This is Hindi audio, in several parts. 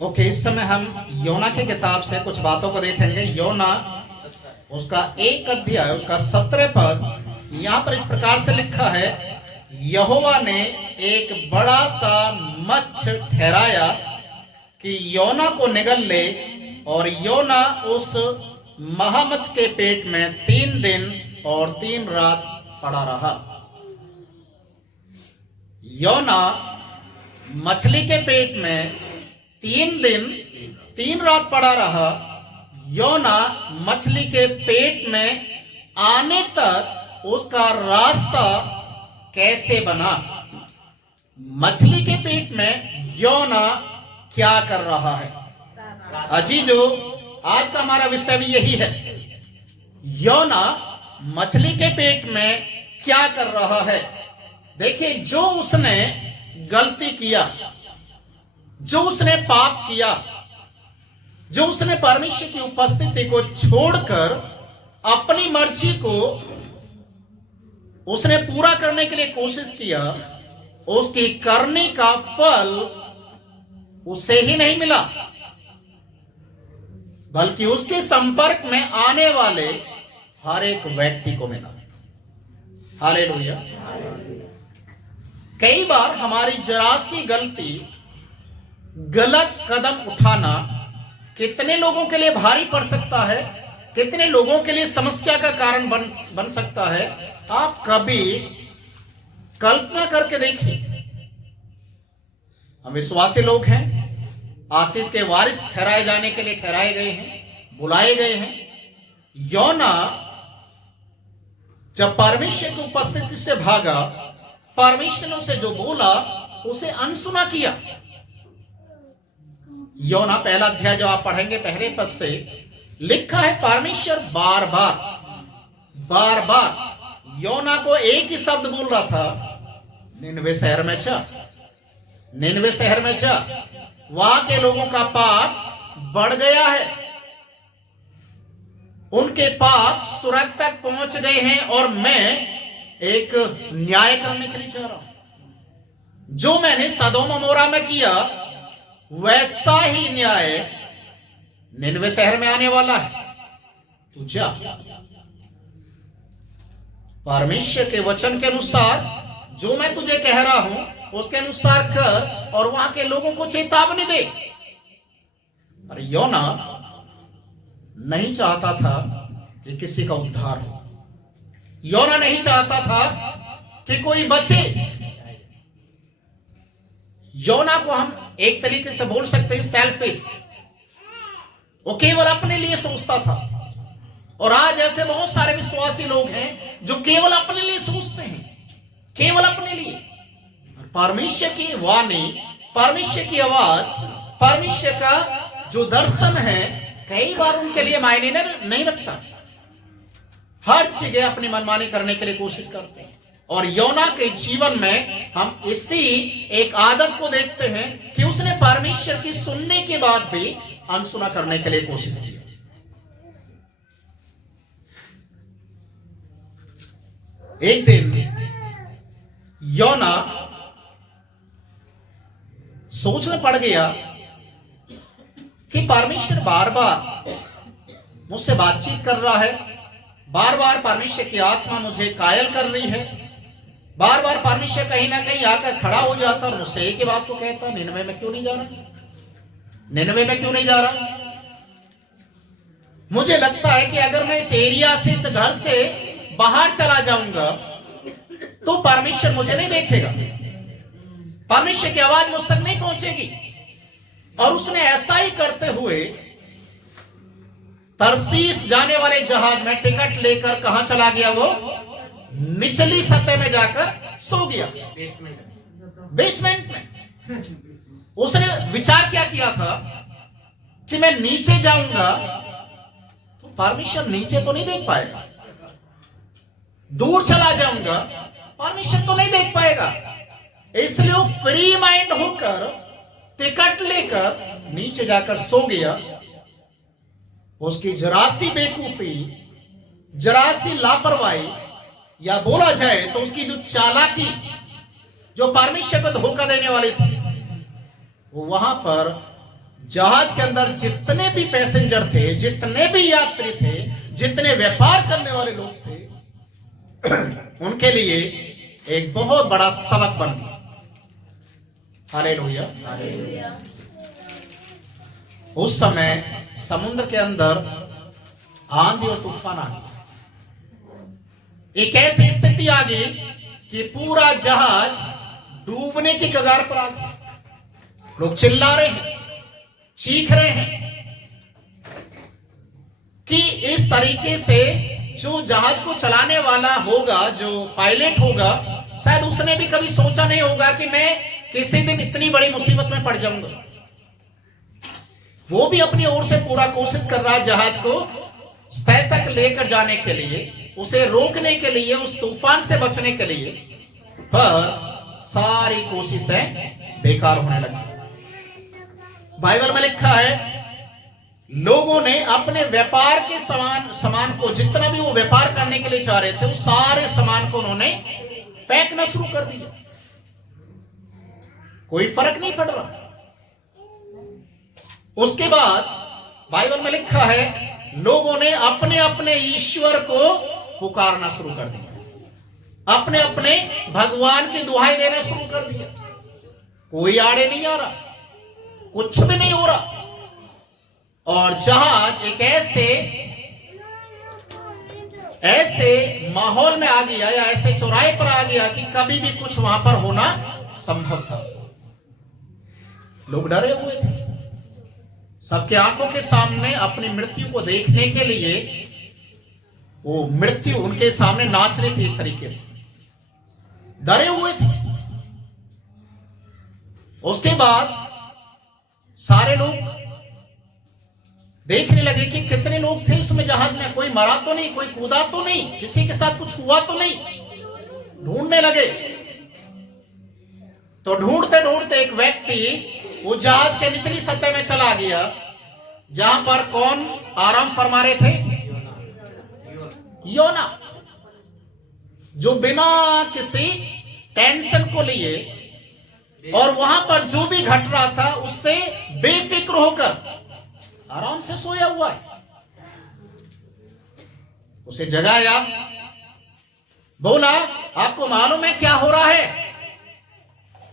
ओके, इस समय हम योना की किताब से कुछ बातों को देखेंगे। योना उसका 1 अध्याय उसका 17 पद, यहाँ पर इस प्रकार से लिखा है, यहोवा ने एक बड़ा सा मत्स्य ठहराया कि योना को निगल ले, और योना उस महामत्स्य के पेट में 3 दिन और 3 रात पड़ा रहा। योना मछली के पेट में 3 दिन 3 रात पड़ा रहा। योना मछली के पेट में आने तक उसका रास्ता कैसे बना? मछली के पेट में योना क्या कर रहा है? अजी, जो आज का हमारा विषय भी यही है, योना मछली के पेट में क्या कर रहा है। देखिए, जो उसने गलती किया, जो उसने पाप किया, जो उसने परमेश्वर की उपस्थिति को छोड़कर अपनी मर्जी को उसने पूरा करने के लिए कोशिश किया, उसकी करने का फल उसे ही नहीं मिला, बल्कि उसके संपर्क में आने वाले हर एक व्यक्ति को मिला। हालेलुया। कई बार हमारी जरा सी गलती, गलत कदम उठाना कितने लोगों के लिए भारी पड़ सकता है, कितने लोगों के लिए समस्या का कारण बन सकता है। आप कभी कल्पना करके देखिए, हम विश्वासी लोग हैं, आशीष के वारिस ठहराए जाने के लिए ठहराए गए हैं, बुलाए गए हैं। योना जब परमेश्वर की उपस्थिति से भागा, परमेश्वर ने उसे जो बोला उसे अनसुना किया। योना 1 अध्याय जो आप पढ़ेंगे पहले पद से लिखा है, परमेश्वर बार बार योना को एक ही शब्द बोल रहा था, निनवे शहर में जा, निनवे शहर में जा, वहां के लोगों का पाप बढ़ गया है, उनके पाप स्वर्ग तक पहुंच गए हैं, और मैं एक न्याय करने के लिए जा रहा हूं। जो मैंने सदोम अमोरा में किया वैसा ही न्याय निनवे शहर में आने वाला है। तू जा, परमेश्वर के वचन के अनुसार जो मैं तुझे कह रहा हूं उसके अनुसार कर, और वहां के लोगों को चेतावनी दे। पर योना नहीं चाहता था कि किसी का उद्धार हो। योना नहीं चाहता था कि कोई बचे। योना को हम एक तरीके से बोल सकते हैं सेल्फिश। वो केवल अपने लिए सोचता था, और आज ऐसे बहुत सारे विश्वासी लोग हैं जो केवल अपने लिए सोचते हैं, केवल अपने लिए। परमेश्वर की वाणी, परमेश्वर की आवाज, परमेश्वर का जो दर्शन है, कई बार उनके लिए मायने नहीं रखता। हर जगह अपनी मनमानी करने के लिए कोशिश करते हैं। और योना के जीवन में हम इसी एक आदत को देखते हैं कि उसने परमेश्वर की सुनने के बाद भी अनसुना करने के लिए कोशिश की। एक दिन योना सोच में पड़ गया कि परमेश्वर बार बार मुझसे बातचीत कर रहा है, बार बार परमेश्वर की आत्मा मुझे कायल कर रही है, बार बार परमेश्वर कहीं ना कहीं आकर खड़ा हो जाता और मुझसे एक ही बात को कहता, निनवे में क्यों नहीं जा रहा, निनवे में क्यों नहीं जा रहा। मुझे लगता है कि अगर मैं इस एरिया से, इस घर से बाहर चला जाऊंगा तो परमेश्वर मुझे नहीं देखेगा, परमेश्वर की आवाज मुझ तक नहीं पहुंचेगी। और उसने ऐसा ही करते हुए तरसीस जाने वाले जहाज में टिकट लेकर कहां चला गया? वो निचली सतह में जाकर सो गया, बेसमेंट में। उसने विचार क्या किया था कि मैं नीचे जाऊंगा तो परमेश्वर नीचे तो नहीं देख पाएगा, दूर चला जाऊंगा परमेश्वर तो नहीं देख पाएगा। इसलिए वो फ्री माइंड होकर टिकट लेकर नीचे जाकर सो गया। उसकी जरासी बेवकूफी, जरासी लापरवाही, या बोला जाए तो उसकी जो चालाकी, जो परमेश्वर को धोखा देने वाली थी, वो वहां पर जहाज के अंदर जितने भी पैसेंजर थे, जितने भी यात्री थे, जितने व्यापार करने वाले लोग थे, उनके लिए एक बहुत बड़ा सबक बन गया। हालेलुया। उस समय समुद्र के अंदर आंधी और तूफान आ गया। एक ऐसी स्थिति आ गई कि पूरा जहाज डूबने की कगार पर आ गया। लोग चिल्ला रहे हैं, चीख रहे हैं कि इस तरीके से जो जहाज को चलाने वाला होगा, जो पायलट होगा, शायद उसने भी कभी सोचा नहीं होगा कि मैं किसी दिन इतनी बड़ी मुसीबत में पड़ जाऊंगा। वो भी अपनी ओर से पूरा कोशिश कर रहा है जहाज को तय तक लेकर जाने के लिए, उसे रोकने के लिए, उस तूफान से बचने के लिए, पर सारी कोशिशें बेकार होने लगी। बाइबल में लिखा है, लोगों ने अपने व्यापार के सामान को, जितना भी वो व्यापार करने के लिए चाह रहे थे, वो सारे सामान को उन्होंने फेंकना शुरू कर दिया। कोई फर्क नहीं पड़ रहा। उसके बाद बाइबल में लिखा है, लोगों ने अपने अपने ईश्वर को पुकारना शुरू कर दिया, अपने अपने भगवान की दुहाई देना शुरू कर दिया। कोई आड़े नहीं आ रहा, कुछ भी नहीं हो रहा, और जहाज एक ऐसे माहौल में आ गया, या ऐसे चौराहे पर आ गया कि कभी भी कुछ वहां पर होना संभव था। लोग डरे हुए थे। सबके आंखों के सामने अपनी मृत्यु को देखने के लिए वो मृत्यु उनके सामने नाच रही थी। एक तरीके से डरे हुए थे। उसके बाद सारे लोग देखने लगे कि कितने लोग थे इसमें जहाज में, कोई मरा तो नहीं, कोई कूदा तो नहीं, किसी के साथ कुछ हुआ तो नहीं। ढूंढने लगे तो ढूंढते ढूंढते एक व्यक्ति वो जहाज के निचली सतह में चला गया, जहां पर कौन आराम फरमा रहे थे? योना, जो बिना किसी टेंशन को लिए और वहां पर जो भी घट रहा था उससे बेफिक्र होकर आराम से सोया हुआ है। उसे जगाया, बोला, आपको मालूम है क्या हो रहा है?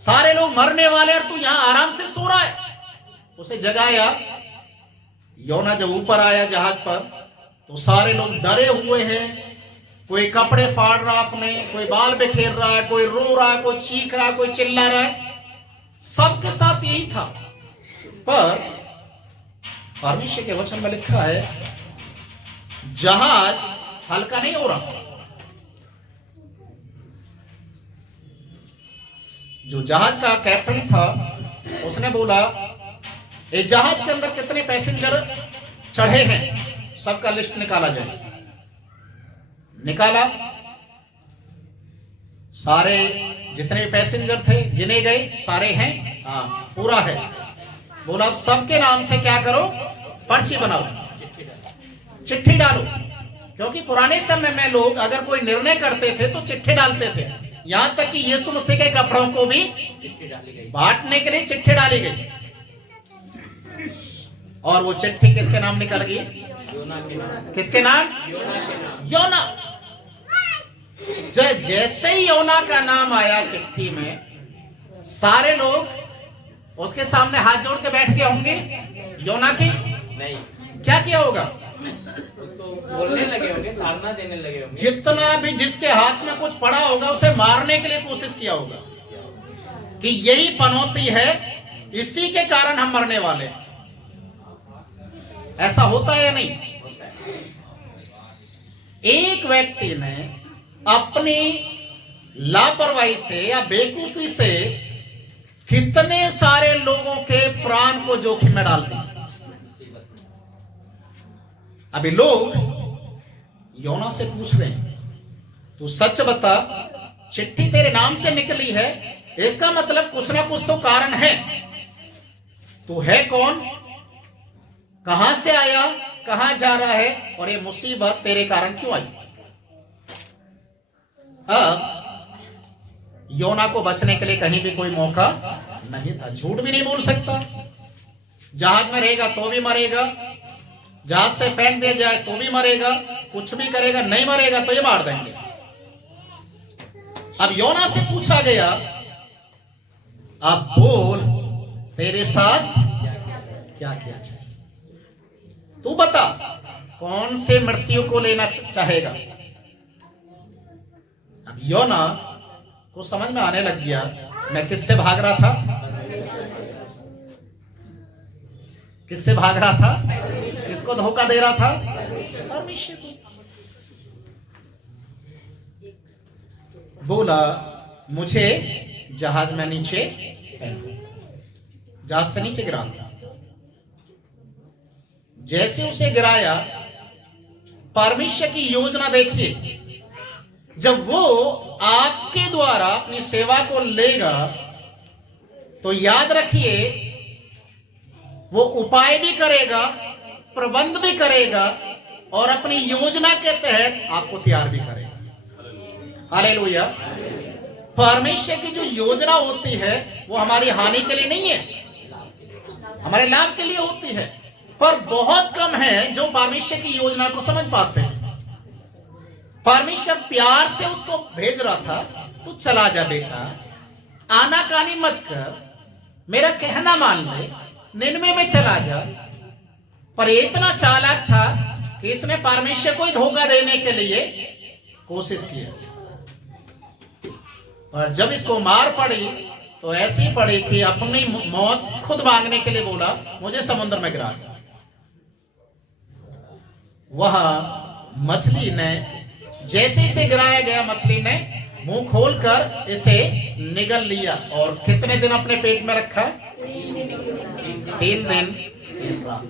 सारे लोग मरने वाले और तू यहां आराम से सो रहा है। उसे जगाया। योना जब ऊपर आया जहाज पर तो सारे लोग डरे हुए हैं। कोई कपड़े फाड़ रहा अपने, कोई बाल बिखेर रहा है, कोई रो रहा है, कोई चीख रहा है, कोई चिल्ला रहा है। सबके साथ यही था। पर परमेश्वर के वचन में लिखा है, जहाज हल्का नहीं हो रहा। जो जहाज का कैप्टन था उसने बोला, इस जहाज के अंदर कितने पैसेंजर चढ़े हैं, सबका लिस्ट निकाला जाए। निकाला, सारे जितने पैसेंजर थे गिने गए, सारे हैं, हाँ पूरा है। बोला, अब सबके नाम से क्या करो, पर्ची बनाओ, चिट्ठी डालो। क्योंकि पुराने समय में लोग अगर कोई निर्णय करते थे तो चिट्ठी डालते थे। यहां तक कि यीशु मसीह के कपड़ों को भी बांटने के लिए चिट्ठी डाली गई। और वो चिट्ठी किसके नाम निकल गई? किसके नाम? योना। जैसे ही योना का नाम आया चिट्ठी में, सारे लोग उसके सामने हाथ जोड़ के बैठ गए होंगे। योना की नहीं, क्या किया होगा? उसको बोलने लगे होंगे, ताड़ना देने लगे होंगे। जितना भी जिसके हाथ में कुछ पड़ा होगा उसे मारने के लिए कोशिश किया होगा कि यही पनौती है, इसी के कारण हम मरने वाले हैं। ऐसा होता है या नहीं? एक व्यक्ति ने अपनी लापरवाही से या बेवकूफी से कितने सारे लोगों के प्राण को जोखिम में डाल दिया। अभी लोग योना से पूछ रहे हैं, तू सच बता, चिट्ठी तेरे नाम से निकली है, इसका मतलब कुछ ना कुछ तो कारण है। तू है कौन, कहां से आया, कहां जा रहा है, और ये मुसीबत तेरे कारण क्यों आई? अब योना को बचने के लिए कहीं भी कोई मौका नहीं था। झूठ भी नहीं बोल सकता, जहाज में रहेगा तो भी मरेगा, जहाज से फेंक दिया जाए तो भी मरेगा, कुछ भी करेगा नहीं मरेगा तो ये मार देंगे। अब योना से पूछा गया, अब बोल तेरे साथ क्या किया जाए, तू बता कौन से मृत्यु को लेना चाहेगा। अब योना को समझ में आने लग गया मैं किससे भाग रहा था, किससे भाग रहा था, किसको धोखा दे रहा था, परमेश्वर को। बोला मुझे जहाज में नीचे फेंको, जहाज से नीचे गिरा। जैसे उसे गिराया, परमेश्वर की योजना देखिए, जब वो आपके द्वारा अपनी सेवा को लेगा तो याद रखिए वो उपाय भी करेगा, प्रबंध भी करेगा और अपनी योजना के तहत आपको तैयार भी करेगा। हालेलुया। परमेश्वर की जो योजना होती है वो हमारी हानि के लिए नहीं है, हमारे लाभ के लिए होती है। पर बहुत कम है जो परमेश्वर की योजना को समझ पाते हैं। परमेश्वर प्यार से उसको भेज रहा था, तू चला जा बेटा, आनाकानी मत कर, मेरा कहना मान ले, निन्वे में चला जा। पर इतना चालाक था कि इसने परमेश्वर को ही धोखा देने के लिए कोशिश किया। पर जब इसको मार पड़ी तो ऐसी पड़ी कि अपनी मौत खुद मांगने के लिए बोला, मुझे समुद्र में गिरा। वहां मछली ने जैसे इसे गिराया गया, मछली ने मुंह खोलकर इसे निगल लिया। और कितने दिन अपने पेट में रखा, 3 दिन 3 रात।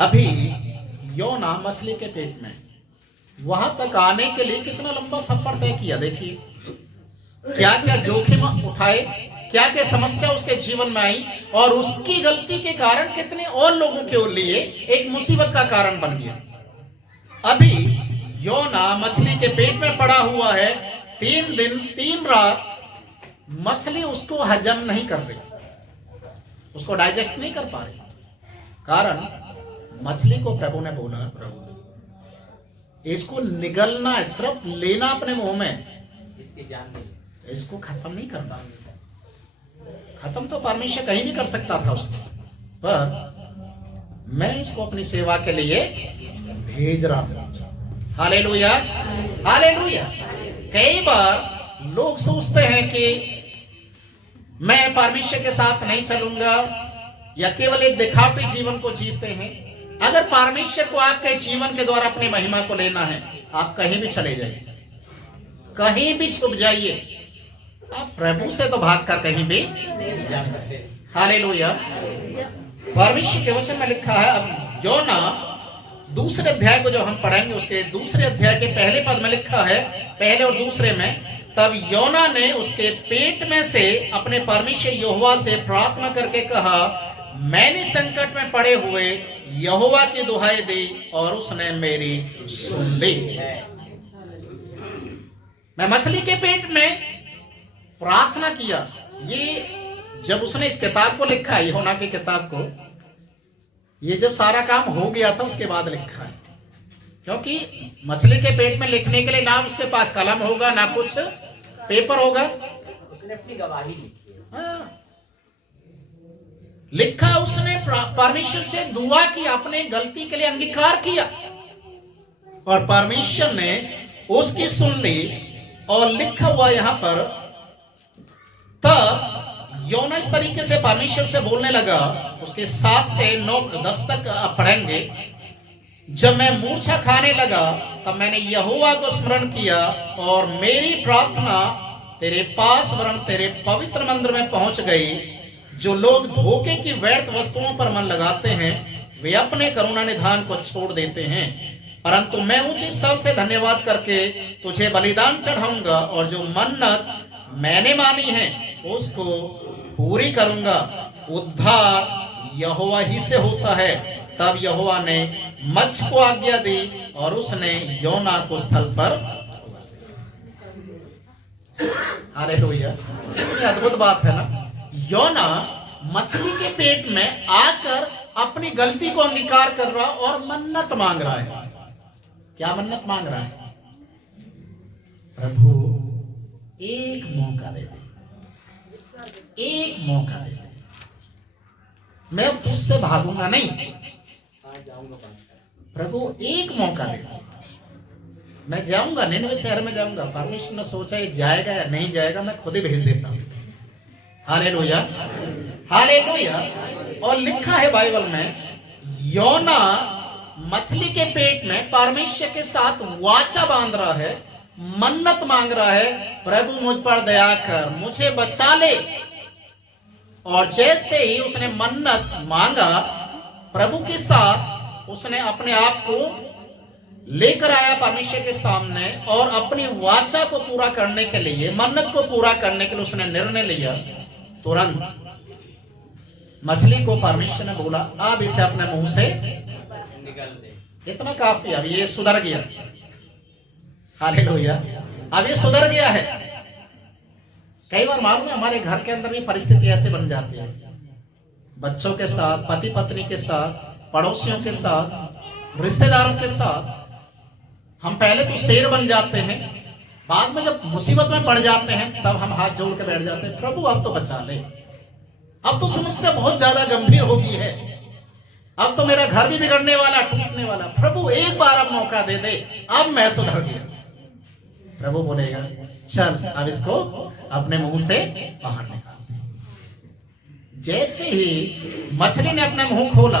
अभी योना मछली के पेट में, वहां तक आने के लिए कितना लंबा सफर तय किया। देखिए क्या क्या जोखिम उठाए, क्या क्या समस्या उसके जीवन में आई, और उसकी गलती के कारण कितने और लोगों के लिए एक मुसीबत का कारण बन गया। अभी योना मछली के पेट में पड़ा हुआ है, 3 दिन 3 रात। मछली उसको हजम नहीं कर रही, उसको डाइजेस्ट नहीं कर पा रही। कारण मछली को प्रभु ने बोला, इसको निगलना, सिर्फ लेना अपने मुंह में, इसकी जान नहीं, इसको खत्म नहीं करना। खत्म तो परमेश्वर कहीं भी कर सकता था उसको, पर मैं इसको अपनी सेवा के लिए भेज रहा हूं। Hallelujah, hallelujah. कई बार लोग सोचते हैं कि मैं परमेश्वर के साथ नहीं चलूंगा, या केवल एक दिखावटी जीवन को जीते हैं। अगर परमेश्वर को आपके जीवन के द्वारा अपनी महिमा को लेना है, आप कहीं भी चले जाइए, कहीं भी छुप जाइए, आप प्रभु से तो भागकर कहीं भी जा सकते। हालेलुया। परमेश्वर के वचन में लिखा है, अब योना दूसरे अध्याय को जो हम पढ़ेंगे उसके दूसरे अध्याय के पहले पद में लिखा है, पहले और दूसरे में, तब योना ने उसके पेट में से अपने परमेश्वर यहोवा से प्रार्थना करके कहा, मैंने संकट में पड़े हुए यहोवा की दुहाई दी और उसने मेरी सुन ली। मैं मछली के पेट में प्रार्थना किया। ये जब उसने इस किताब को लिखा, यूहन्ना की किताब को, ये जब सारा काम हो गया था उसके बाद लिखा है। क्योंकि मछली के पेट में लिखने के लिए ना उसके पास कलम होगा, ना कुछ पेपर होगा, उसने अपनी गवाही लिखी। हाँ। लिखा उसने, परमेश्वर से दुआ की, अपने गलती के लिए अंगीकार किया और परमेश्वर ने उसकी सुन ली। और लिखा हुआ यहां पर, तब योना इस तरीके से परमेश्वर से बोलने लगा, उसके 7 से 9 10 तक आप पढ़ेंगे। जब मैं मूर्छा खाने लगा तब मैंने यहोवा को स्मरण किया और मेरी प्रार्थना तेरे पास वरन तेरे पवित्र मंदिर में पहुंच गई। जो लोग धोखे की व्यर्थ वस्तुओं पर मन लगाते हैं वे अपने करुणा निधान को छोड़ देते हैं, परंतु मैं उचित सबसे धन्यवाद करके तुझे बलिदान चढ़ाऊंगा और जो मन्नत मैंने मानी है उसको पूरी करूंगा। उद्धार यहोवा ही से होता है। तब यहोवा ने मत्स्य को आज्ञा दी और उसने योना को स्थल पर। हालेलुया। ये अद्भुत बात है ना। योना मछली के पेट में आकर अपनी गलती को अंगीकार कर रहा और मन्नत मांग रहा है। क्या मन्नत मांग रहा है? प्रभु एक मौका दे दे, एक मौका दे दे, मैं अब तुझसे भागूंगा नहीं। प्रभु एक मौका दे दे, मैं जाऊंगा, निनवे शहर में जाऊंगा। परमेश्वर ने सोचा ये जाएगा या नहीं जाएगा, मैं खुद ही भेज देता हूं। Hallelujah, hallelujah. और लिखा है बाइबल में, योना मछली के पेट में परमेश्वर के साथ वाचा बांध रहा है, मन्नत मांग रहा है, प्रभु मुझ पर दया कर, मुझे बचा ले। और जैसे ही उसने मन्नत मांगा, प्रभु के साथ उसने अपने आप को लेकर आया परमेश्वर के सामने और अपनी वाचा को पूरा करने के लिए, मन्नत को पूरा करने के लिए उसने निर्णय लिया। तुरंत मछली को परमेश्वर ने बोला, अब इसे अपने मुंह से निकाल दे। इतना काफी, अब ये सुधर गया। हालेलुया, अब ये सुधर गया है। कई बार मालूम है हमारे घर के अंदर भी परिस्थिति ऐसे बन जाती है, बच्चों के साथ, पति पत्नी के साथ, पड़ोसियों के साथ, रिश्तेदारों के साथ। हम पहले तो शेर बन जाते हैं, बाद में जब मुसीबत में पड़ जाते हैं तब हम हाथ जोड़ के बैठ जाते हैं, प्रभु अब तो बचा ले, अब तो समस्या बहुत ज्यादा गंभीर हो गई है, अब तो मेरा घर भी बिगड़ने वाला, टूटने वाला, प्रभु एक बार अब मौका दे दे, अब मैं सुधर गया। प्रभु बोलेगा, चल अब इसको अपने मुंह से बाहर निकाल। जैसे ही मछली ने अपना मुंह खोला,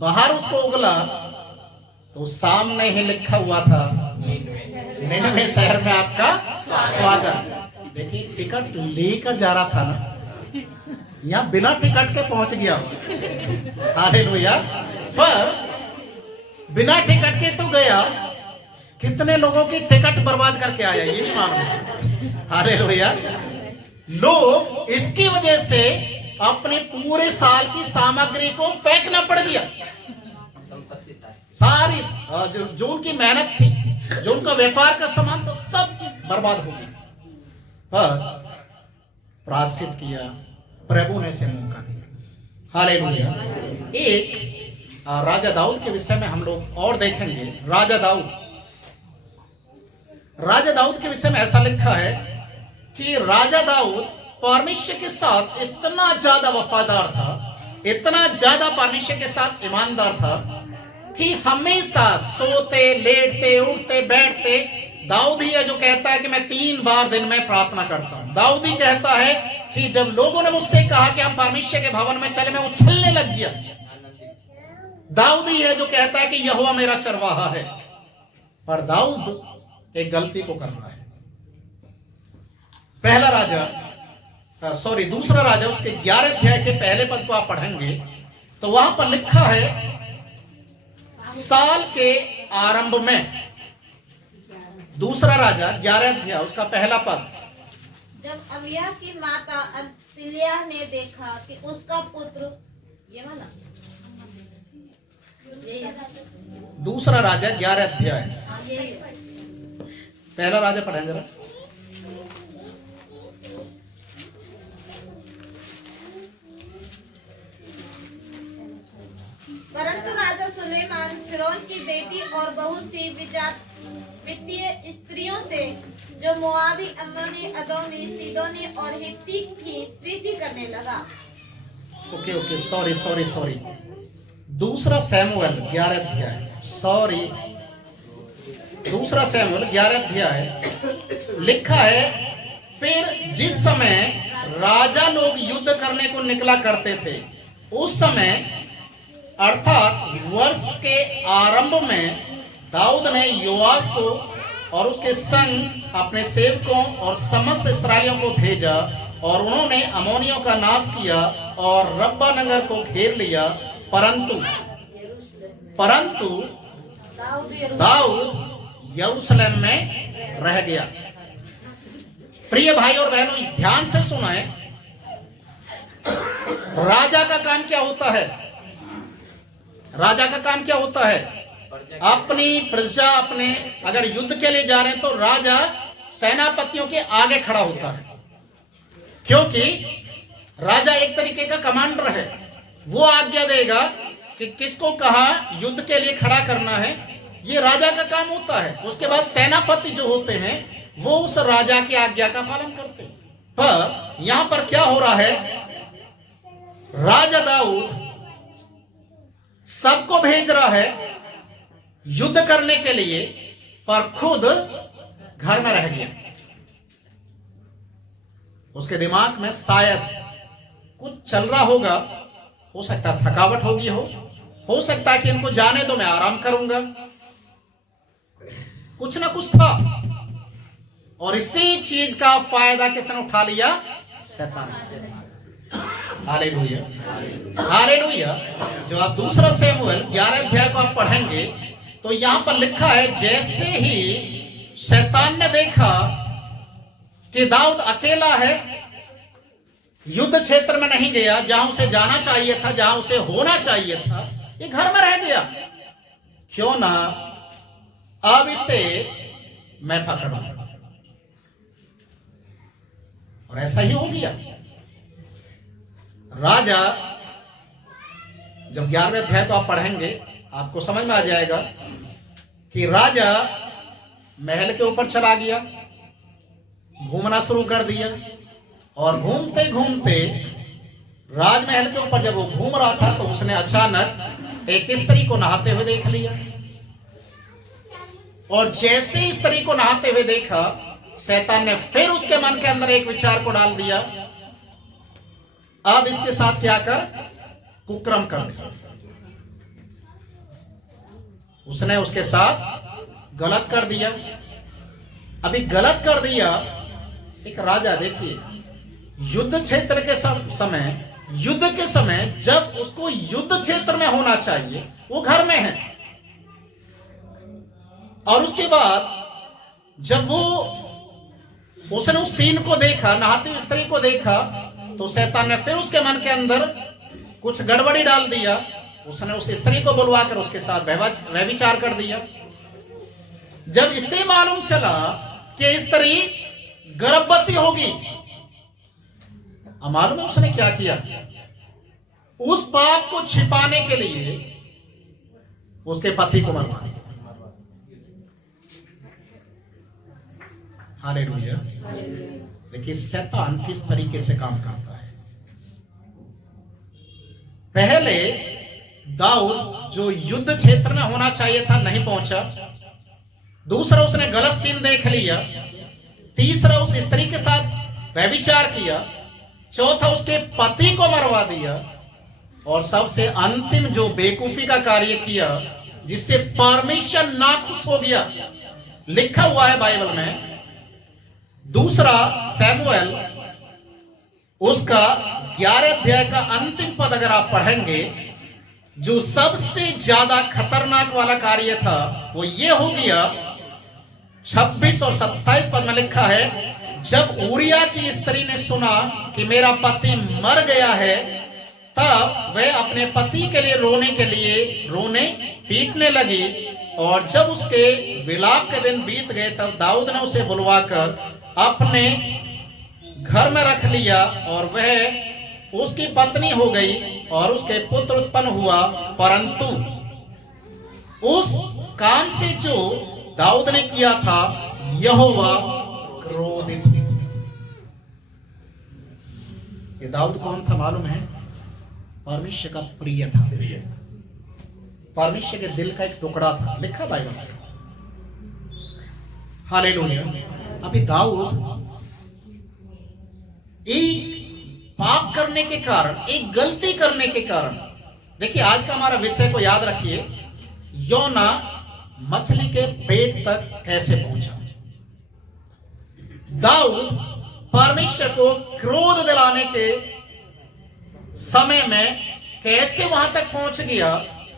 बाहर उसको उगला, तो सामने ही लिखा हुआ था, निनवे शहर में आपका स्वागत। देखिए, टिकट लेकर जा रहा था ना, यहाँ बिना टिकट के पहुंच गया। हालेलुया। पर बिना टिकट के तो गया, कितने लोगों की टिकट बर्बाद करके आया, ये भी मालूम। हालेलुया। लोग इसकी वजह से अपने पूरे साल की सामग्री को फेंकना पड़ गया। सारी जो उनकी मेहनत थी, जो उनका व्यापार का सामान था, सब बर्बाद हो गया। पर प्रायश्चित किया, प्रभु ने से मौका दिया। हालेलुया। एक राजा दाऊद के विषय में हम लोग और देखेंगे। राजा दाऊद के विषय में ऐसा लिखा है कि राजा दाऊद परमेश्वर के साथ इतना ज्यादा वफादार था, इतना ज्यादा परमेश्वर के साथ ईमानदार था कि हमेशा सोते, लेटते, उठते, बैठते, दाऊद ही है जो कहता है कि मैं 3 बार दिन में प्रार्थना करता हूं। दाऊद ही कहता है कि जब लोगों ने मुझसे कहा कि हम परमेश्वर के भवन में चले, मैं उछलने लग गया। दाऊद ही है जो कहता है कि यहोवा मेरा चरवाहा है। पर दाऊद एक गलती को कर रहा है। दूसरा राजा उसके 11 अध्याय के पहले पद को आप पढ़ेंगे तो वहां पर लिखा है, साल के आरंभ में, दूसरा राजा 11 अध्याय उसका पहला पद। जब अबिय्याह की माता अतल्याह ने देखा कि उसका पुत्र, ये वाला, दूसरा राजा 11 अध्याय हाँ, ये पहला राजा पढ़ें जरा। परंतु राजा सुलेमान फिरौन की बेटी और बहुत सी वित्तीय स्त्रियों से, जो मोआबी, अम्मोनी, अदोमी, सीदोनी और हित्ती की प्रीति करने लगा। Okay, sorry. दूसरा सैमुएल 11 अध्याय, दूसरा सैमुएल 11 अध्याय लिखा है, फिर जिस समय राजा लोग युद्ध करने को निकला करते थे, उस समय अर्थात वर्ष के आरंभ में दाऊद ने योआब को और उसके संग अपने सेवकों और समस्त इस्राएलियों को भेजा, और उन्होंने अमोनियों का नाश किया और रब्बा नगर को घेर लिया। परंतु दाऊद यरूशलेम में रह गया। प्रिय भाई और बहनों, ध्यान से सुनाएं, राजा का काम क्या होता है? राजा का काम क्या होता है? अपनी प्रजा, अपने अगर युद्ध के लिए जा रहे हैं तो राजा सेनापतियों के आगे खड़ा होता है, क्योंकि राजा एक तरीके का कमांडर है, वो आज्ञा देगा कि किसको कहाँ युद्ध के लिए खड़ा करना है, ये राजा का काम होता है। उसके बाद सेनापति जो होते हैं वो उस राजा की आज्ञा का पालन करते हैं। पर यहां पर क्या हो रहा है, राजा दाऊद सबको भेज रहा है युद्ध करने के लिए, पर खुद घर में रह गया। उसके दिमाग में शायद कुछ चल रहा होगा, हो सकता है थकावट होगी, हो सकता है कि इनको जाने दो, मैं आराम करूंगा, कुछ ना कुछ था। और इसी चीज का फायदा किसने उठा लिया? शैतान। Hallelujah, hallelujah. जो आप दूसरा शमूएल 11 अध्याय को आप पढ़ेंगे तो यहां पर लिखा है, जैसे ही शैतान ने देखा कि दाऊद अकेला है, युद्ध क्षेत्र में नहीं गया जहां उसे जाना चाहिए था, जहां उसे होना चाहिए था, ये घर में रह गया, क्यों ना अब इसे मैं पकड़ूं। और ऐसा ही हो गया। राजा, जब 11वें अध्याय को आप पढ़ेंगे आपको समझ में आ जाएगा कि राजा महल के ऊपर चला गया, घूमना शुरू कर दिया, और घूमते घूमते राजमहल के ऊपर जब वो घूम रहा था तो उसने अचानक एक स्त्री को नहाते हुए देख लिया। और जैसे स्त्री को नहाते हुए देखा, शैतान ने फिर उसके मन के अंदर एक विचार को डाल दिया, अब इसके साथ क्या कर, कुकर्म कर दिया। उसने उसके साथ गलत कर दिया। अभी गलत कर दिया, एक राजा, देखिए युद्ध क्षेत्र के युद्ध के समय जब उसको युद्ध क्षेत्र में होना चाहिए वो घर में है, और उसके बाद जब वो उसने उस सीन को देखा, नहाती हुई स्त्री को देखा, तो शैतान ने फिर उसके मन के अंदर कुछ गड़बड़ी डाल दिया। उसने उस स्त्री को बुलवाकर उसके साथ व्यभिचार कर दिया। जब इससे मालूम चला कि स्त्री गर्भवती होगी, मालूम है उसने क्या किया? उस पाप को छिपाने के लिए उसके पति को मरवा दिया। हालेलुया। देखिए शैतान किस तरीके से काम करता है। पहले दाऊद जो युद्ध क्षेत्र में होना चाहिए था नहीं पहुंचा, दूसरा उसने गलत सीन देख लिया, तीसरा उस स्त्री के साथ व्यभिचार किया, चौथा उसके पति को मरवा दिया, और सबसे अंतिम जो बेवकूफी का कार्य किया जिससे परमेश्वर नाखुश हो गया। लिखा हुआ है बाइबल में, दूसरा शमूएल उसका 11 अध्याय का अंतिम पद अगर आप पढ़ेंगे, जो सबसे ज्यादा खतरनाक वाला कार्य था वो ये हो गया। 26 और 27 पद में लिखा है, जब ऊरिया की स्त्री ने सुना कि मेरा पति मर गया है, तब वह अपने पति के लिए रोने पीटने लगी। और जब उसके विलाप के दिन बीत गए, तब दाऊद ने उसे बुलवाकर अपने घर में रख लिया, और वह उसकी पत्नी हो गई, और उसके पुत्र उत्पन्न हुआ। परंतु उस काम से जो दाऊद ने किया था, यहोवा क्रोधित। ये दाऊद कौन था मालूम है? परमेश्वर का प्रिय था, परमेश्वर के दिल का एक टुकड़ा था, लिखा बाइबल में। हालेलुया। अभी दाऊद एक पाप करने के कारण, एक गलती करने के कारण, देखिए आज का हमारा विषय को याद रखिए, योना मछली के पेट तक कैसे पहुंचा। दाऊद परमेश्वर को क्रोध दिलाने के समय में कैसे वहां तक पहुंच गया।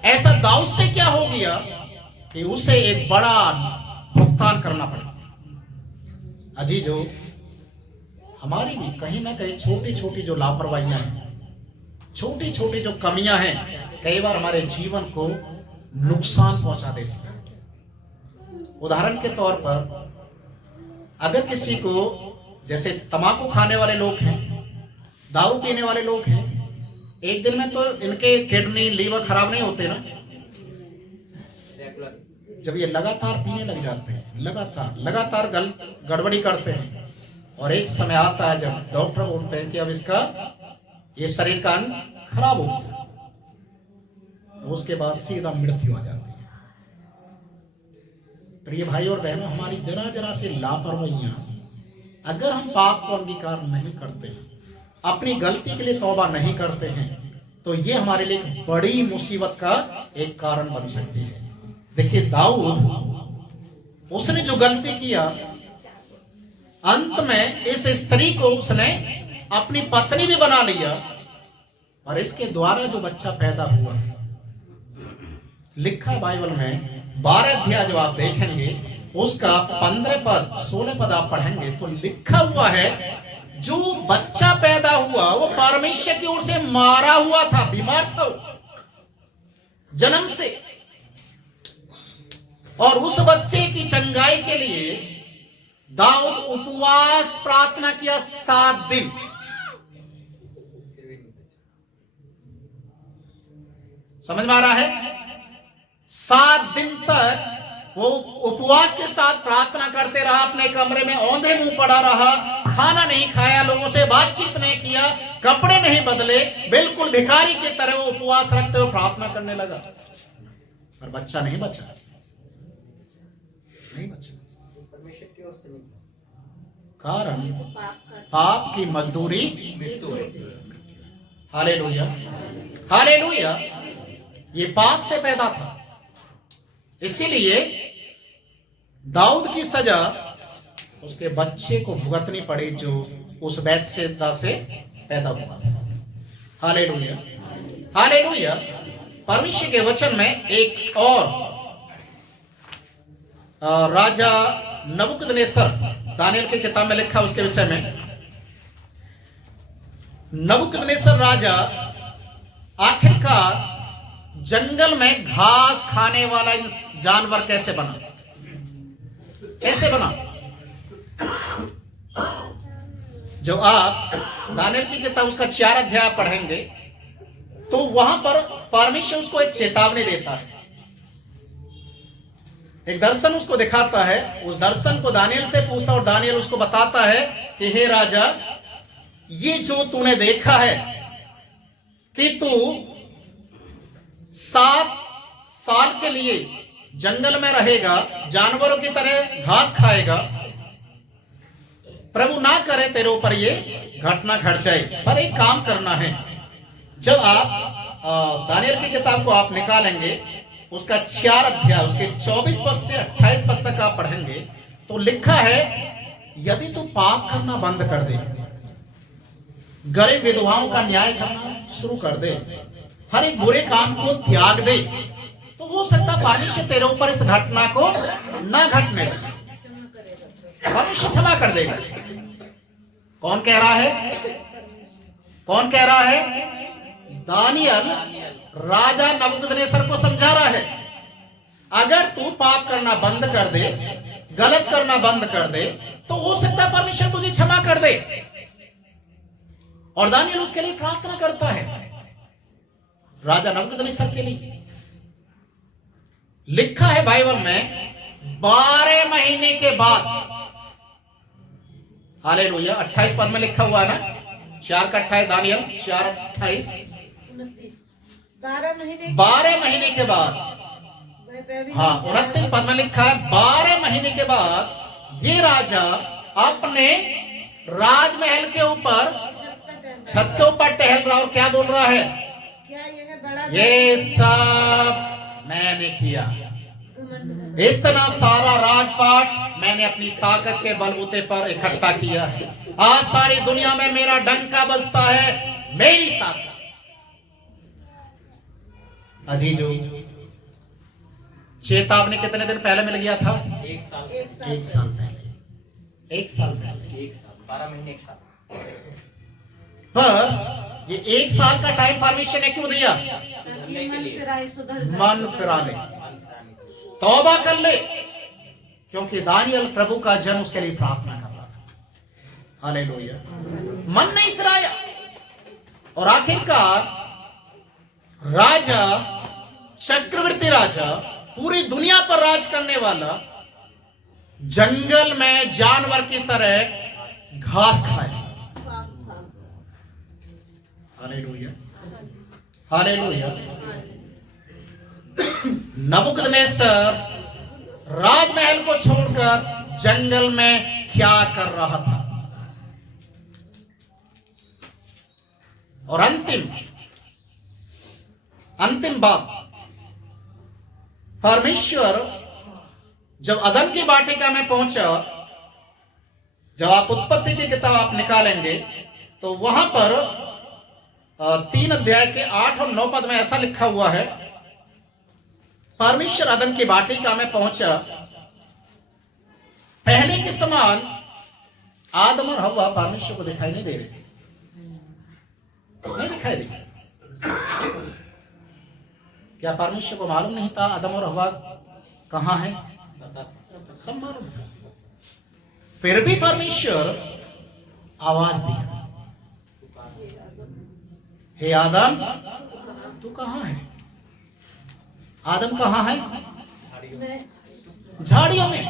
ऐसा दाऊद से क्या हो गया कि उसे एक बड़ा भुगतान करना पड़ा। अजीजों, हमारी भी कहीं ना कहीं छोटी छोटी जो लापरवाहियां हैं, छोटी छोटी जो कमियां हैं, कई बार हमारे जीवन को नुकसान पहुंचा देती हैं। उदाहरण के तौर पर, अगर किसी को, जैसे तंबाकू खाने वाले लोग हैं, दारू पीने वाले लोग हैं, एक दिन में तो इनके किडनी लीवर खराब नहीं होते ना। जब ये लगातार पीने लग जाते हैं, लगातार गड़बड़ी करते हैं, और एक समय आता है जब डॉक्टर बोलते हैं कि अब इसका ये शरीर का अंग खराब हो गया, तो उसके बाद सीधा मृत्यु आ जाती है। प्रिय भाई और बहनों, हमारी जरा जरा से लापरवाहियां, अगर हम पाप को अंगीकार नहीं करते हैं, अपनी गलती के लिए तौबा नहीं करते हैं, तो ये हमारे लिए एक बड़ी मुसीबत का एक कारण बन सकती है। देखिए दाऊद, उसने जो गलती किया, अंत में इस स्त्री को उसने अपनी पत्नी भी बना लिया, और इसके द्वारा जो बच्चा पैदा हुआ, लिखा बाइबल में 12 अध्याय जो आप देखेंगे उसका 15 पद 16 पद आप पढ़ेंगे तो लिखा हुआ है, जो बच्चा पैदा हुआ वो परमेश्वर की ओर से मारा हुआ था, बीमार था जन्म से, और उस बच्चे की चंगाई के लिए दाऊद उपवास प्रार्थना किया 7 दिन। समझ में आ रहा है? 7 दिन तक वो उपवास के साथ प्रार्थना करते रहा, अपने कमरे में औंधे मुंह पड़ा रहा, खाना नहीं खाया, लोगों से बातचीत नहीं किया, कपड़े नहीं बदले, बिल्कुल भिखारी की तरह वो उपवास रखते हुए प्रार्थना करने लगा, पर बच्चा नहीं बचा। परमेश्वर की ओर से नहीं, कारण पाप की मजदूरी मृत्यु है। Hallelujah, hallelujah. ये पाप से पैदा था, इसीलिए दाऊद की सजा उसके बच्चे को भुगतनी पड़ी जो उस बैतसैदा से पैदा हुआ था। Hallelujah, hallelujah. परमेश्वर के वचन में एक और राजा नबूकदनेस्सर, दानियल की किताब में लिखा उसके विषय में, नबूकदनेस्सर राजा आखिरकार जंगल में घास खाने वाला जानवर कैसे बना, कैसे बना? जो आप दानियल की किताब उसका 4 अध्याय पढ़ेंगे तो वहां पर परमेश्वर उसको एक चेतावनी देता है, एक दर्शन उसको दिखाता है। उस दर्शन को दानियल से पूछता और दानियल उसको बताता है कि हे राजा, ये जो तूने देखा है कि तू 7 साल के लिए जंगल में रहेगा, जानवरों की तरह घास खाएगा, प्रभु ना करे तेरे ऊपर ये घटना घट जाए, पर एक काम करना है। जब आप दानियल की किताब को आप निकालेंगे, उसका 4 अध्याय उसके 24 पद से 28 पद तक आप पढ़ेंगे तो लिखा है, यदि तू पाप करना बंद कर दे, गरीब विधवाओं का न्याय करना शुरू कर दे, हर एक बुरे काम को त्याग दे, तो हो सकता परमेश्वर तेरे ऊपर इस घटना को ना घटने दे, परमेश्वर क्षमा कर देगा। कौन कह रहा है? कौन कह रहा है? दानियल राजा नबूकदनेस्सर को समझा रहा है, अगर तू पाप करना बंद कर दे, गलत करना बंद कर दे, तो हो सकता है परमेश्वर तुझे क्षमा कर दे। और दानियल उसके लिए प्रार्थना करता है, राजा नबूकदनेस्सर के लिए। लिखा है बाइबल में 12 महीने के बाद, हालेलुया, 28 पद में लिखा हुआ है ना, 4 का 28, दानियल 4 28, 12 महीने के बाद, हाँ 29 पद में लिखा है 12 महीने के बाद ये राजा अपने राजमहल के ऊपर, छत के ऊपर टहल रहा और क्या बोल रहा है? क्या यह बड़ा ये सब मैंने किया, इतना सारा राजपाट मैंने अपनी ताकत के बलबूते पर इकट्ठा किया है, आज सारी दुनिया में मेरा डंका बजता है, मेरी ताकत। अजीजो, चेतावनी कितने दिन पहले मिल गया था? 1 साल, 1 साल पहले, 1 साल पहले, 1 साल, 12 महीने 1 साल। पर ये 1 साल का टाइम परमेश्वर ने क्यों दिया? मन फिरा ले, तौबा कर ले, क्योंकि दानियल प्रभु का जन उसके लिए प्रार्थना कर रहा था। हालेलुया। मन नहीं फिराया, और आखिरकार राजा, चक्रवर्ती राजा, पूरी दुनिया पर राज करने वाला, जंगल में जानवर की तरह घास खाए। Hallelujah, hallelujah. नबूकदनेस्सर राजमहल को छोड़कर जंगल में क्या कर रहा था? और अंतिम बात, परमेश्वर जब अदन की वाटिका में पहुंचा, जब आप उत्पत्ति की किताब आप निकालेंगे तो वहां पर 3 अध्याय के 8 और 9 पद में ऐसा लिखा हुआ है, परमेश्वर अदन की वाटिका में पहुंचा, पहले के समान आदम और हव्वा परमेश्वर को दिखाई नहीं दे रहे, नहीं दिखाई दे। क्या परमेश्वर को मालूम नहीं था आदम और हव्वा कहां है? सब मालूम था। फिर भी परमेश्वर आवाज दिया, हे आदम तू कहां है? आदम कहां है? झाड़ियों में।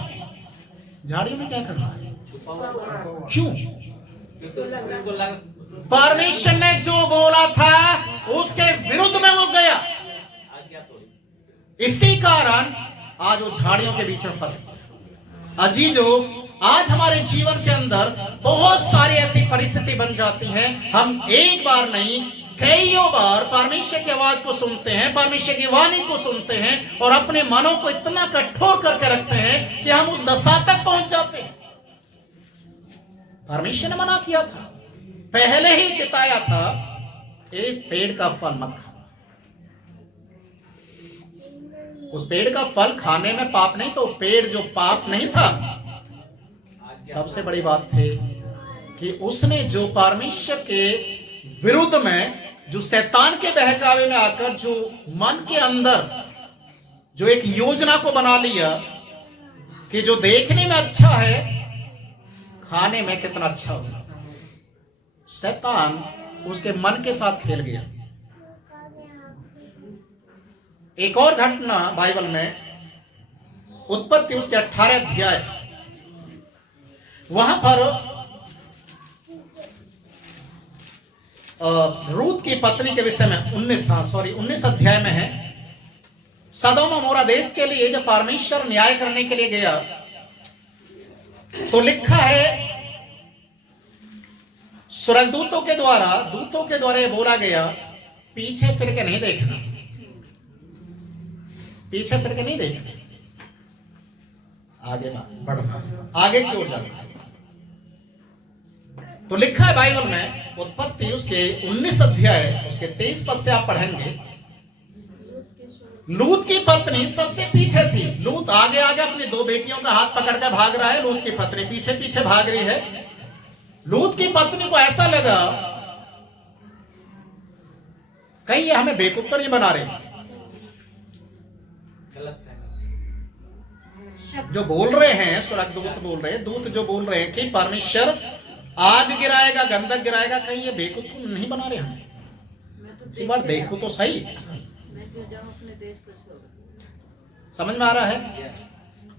झाड़ियों में क्या कर रहा है? क्यों? परमेश्वर ने जो बोला था उसके विरुद्ध में वो गया। इसी कारण आज वो झाड़ियों के बीच में फंस गया। अजीजो, आज हमारे जीवन के अंदर बहुत सारी ऐसी परिस्थिति बन जाती हैं, हम एक बार नहीं कईयों बार परमेश्वर की आवाज को सुनते हैं, परमेश्वर की वाणी को सुनते हैं और अपने मनों को इतना कठोर करके रखते हैं कि हम उस दशा तक पहुंच जाते हैं। परमेश्वर ने मना किया था, पहले ही चिताया था, इस पेड़ का फल मत खाना। उस पेड़ का फल खाने में पाप नहीं, तो पेड़ जो पाप नहीं था, सबसे बड़ी बात थी कि उसने जो परमेश्वर के विरुद्ध में, जो शैतान के बहकावे में आकर जो मन के अंदर जो एक योजना को बना लिया कि जो देखने में अच्छा है, खाने में कितना अच्छा होगा। शैतान उसके मन के साथ खेल गया। एक और घटना बाइबल में, उत्पत्ति उसके 18 अध्याय, वहां पर रूत की पत्नी के विषय में 19 अध्याय में है। सदोम और मोरा देश के लिए जब परमेश्वर न्याय करने के लिए गया तो लिखा है, स्वर्गदूतों के द्वारा ये बोला गया, पीछे फिर के नहीं देखना, पीछे फिर के नहीं देखना, आगे बढ़ना, आगे की ओर जाना। तो लिखा है बाइबल में, उत्पत्ति उसके 19 अध्याय उसके 23 पद से आप पढ़ेंगे, लूत की पत्नी सबसे पीछे थी। लूत आगे आगे अपनी 2 बेटियों का हाथ पकड़कर भाग रहा है, लूत की पत्नी पीछे पीछे भाग रही है। लूत की पत्नी को ऐसा लगा कहीं ये हमें बेवकूफ तो नहीं बना रहे, जो बोल रहे हैं स्वर्गदूत बोल रहे हैं, दूत जो बोल रहे हैं कि परमेश्वर आग गिराएगा, गंधक गिराएगा, कहीं ये बेवकूफ तो नहीं बना रहे हमें? एक बार देखो तो सही, समझ में आ रहा है?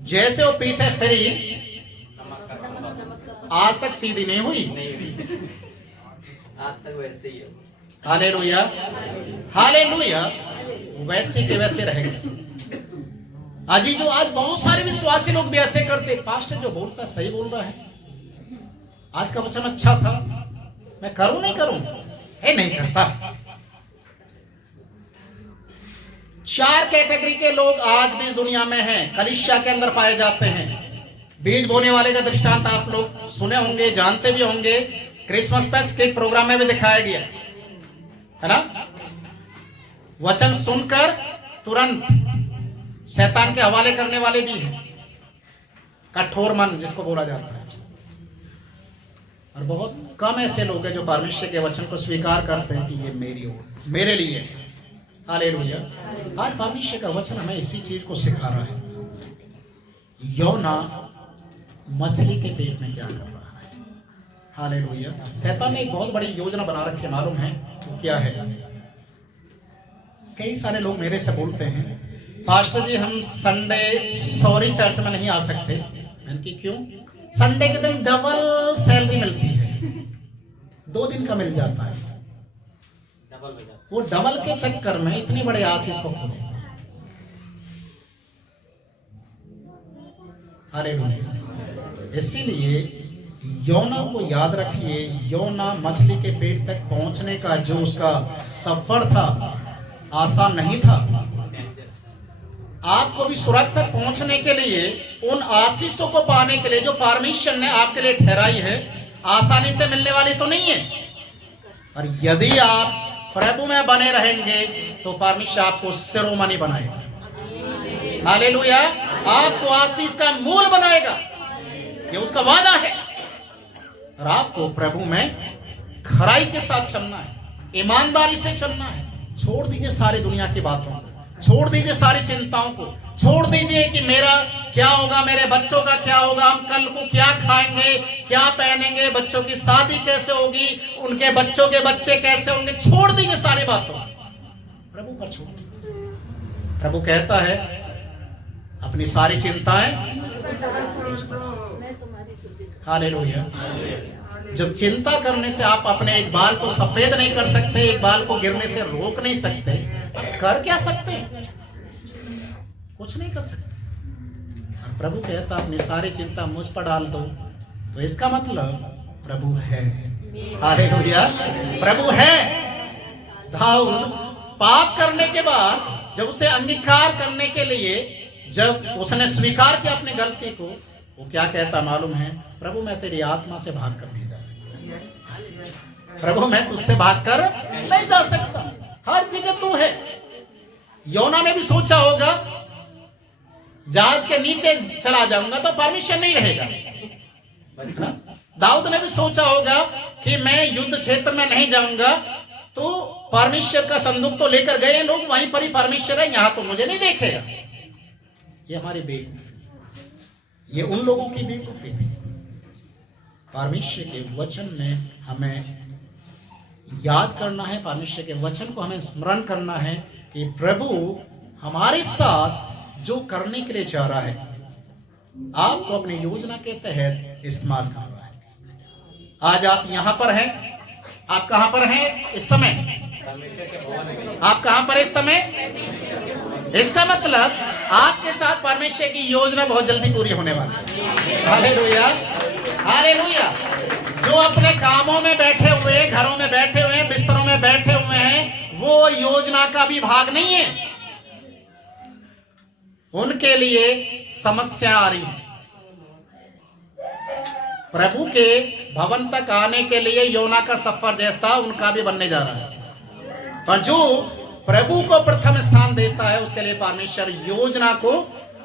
जैसे वो पीछे फिरी, आज तक सीधी नहीं हुई, आज तक वैसे ही है। हालेलुया, हालेलुया, वैसे के वैसे रह गए। अजी जो आज बहुत सारे विश्वासी लोग भी ऐसे करते, पास्टर जो बोलता है सही बोल रहा है, आज का वचन अच्छा था, मैं करूं नहीं करूं, नहीं करता। 4 कैटेगरी के लोग आज भी इस दुनिया में हैं, कलीसिया के अंदर पाए जाते हैं। बीज बोने वाले का दृष्टांत आप लोग सुने होंगे, जानते भी होंगे, क्रिसमस फेस्ट के प्रोग्राम में भी दिखाया गया है ना। वचन सुनकर तुरंत शैतान के हवाले करने वाले भी हैं, कठोर मन जिसको बोला जाता है। और बहुत कम ऐसे लोग हैं जो परमेश्वर के वचन को स्वीकार करते हैं कि ये मेरे लिए है। हालेलुया। आज परमेश्वर का वचन हमें इसी चीज को सिखा रहा है। योना मछली के पेट में क्या कर रहा है? हालेलुया। शैतान ने एक बहुत बड़ी योजना बना रखी है, मालूम है वो क्या है? कई सारे लोग मेरे से बोलते हैं, पास्टर जी हम संडे सॉरी चर्च में नहीं आ सकते। मैंने कि क्यों? संडे के दिन डबल सैलरी मिलती है, 2 दिन का मिल जाता है। डबल हो जाता वो डबल के चक्कर में इतने बड़े आशीष को खो देते हैं। हालेलुया। इसीलिए योना को याद रखिए, योना मछली के पेट तक पहुंचने का जो उसका सफर था आसान नहीं था। आपको भी स्वर्ग तक पहुंचने के लिए, उन आशीषों को पाने के लिए जो परमेश्वर ने आपके लिए ठहराई है, आसानी से मिलने वाली तो नहीं है। और यदि आप प्रभु में बने रहेंगे तो परमेश्वर आपको शिरोमणि बनाएगा। हालेलुया। आपको आशीष का मूल बनाएगा, ये उसका वादा है। और आपको प्रभु में खराई के साथ चलना है, ईमानदारी से चलना है। छोड़ दीजिए सारी दुनिया की बातों को, छोड़ दीजिए सारी चिंताओं को, छोड़ दीजिए कि मेरा क्या होगा, मेरे बच्चों का क्या होगा, हम कल को क्या खाएंगे, क्या पहनेंगे, बच्चों की शादी कैसे होगी, उनके बच्चों के बच्चे कैसे होंगे। छोड़ दीजिए सारी बातों, प्रभु पर छोड़ दीजिए। प्रभु कहता है अपनी सारी चिंताएं, हालेलुया। जब चिंता करने से आप अपने एक बाल को सफेद नहीं कर सकते, एक बाल को गिरने से रोक नहीं सकते, आप कर क्या सकते हैं? कुछ नहीं कर सकते। और प्रभु कहता अपनी सारी चिंता मुझ पर डाल दो, तो इसका मतलब प्रभु है। हालेलुया। प्रभु है। दाऊद पाप करने के बाद जब उसे अंगीकार करने के लिए, जब उसने स्वीकार किया अपनी गलती को, वो क्या कहता मालूम है? प्रभु मैं तेरी आत्मा से भाग कर नहीं जा सकता, प्रभु मैं तुझसे भाग कर नहीं जा सकता, हर जगह तू है। योना ने भी सोचा होगा जहाज के नीचे चला जाऊंगा तो परमिशन नहीं रहेगा। दाऊद ने भी सोचा होगा कि मैं युद्ध क्षेत्र में नहीं जाऊंगा तो परमेश्वर का संदूक तो लेकर गए लोग, वहीं पर ही परमेश्वर है, यहां तो मुझे नहीं देखेगा। ये हमारी बेवकूफी, ये उन लोगों की बेवकूफी थी। परमेश्वर के वचन में हमें याद करना है, परमेश्वर के वचन को हमें स्मरण करना है कि प्रभु हमारे साथ जो करने के लिए चाह रहा है, आपको अपनी योजना के तहत इस्तेमाल कर रहा है। आज आप यहां पर हैं, आप कहां पर हैं इस समय? आप कहां पर इस समय? इसका मतलब आपके साथ परमेश्वर की योजना बहुत जल्दी पूरी होने वाली है। हालेलुया। हालेलुया। जो अपने कामों में बैठे हुए, घरों में बैठे हुए, बिस्तरों में बैठे हुए हैं, वो योजना का भी भाग नहीं है। उनके लिए समस्या आ रही है। प्रभु के भवन तक आने के लिए योना का सफर जैसा उनका भी बनने जा रहा है। पर जो प्रभु को प्रथम स्थान देता है, उसके लिए परमेश्वर योजना को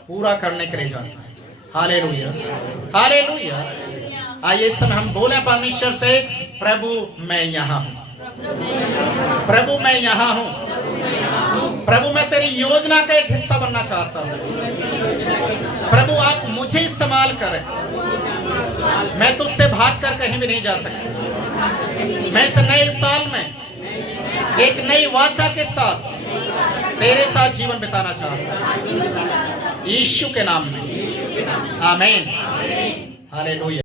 पूरा करने के लिए जाता है। हालेलुया। हालेलुया। आइए इस समय हम बोले परमेश्वर से, प्रभु मैं यहाँ हूँ, प्रभु मैं यहाँ हूँ, प्रभु मैं तेरी योजना का एक हिस्सा बनना चाहता हूँ। प्रभु आप मुझे इस्तेमाल करें, मैं तुझसे भागकर कहीं भी नहीं जा सकता। मैं इस नए साल में एक नई वाचा के साथ तेरे साथ जीवन बिताना चाहता हूँ, यीशु के नाम में, आमीन। हालेलुया।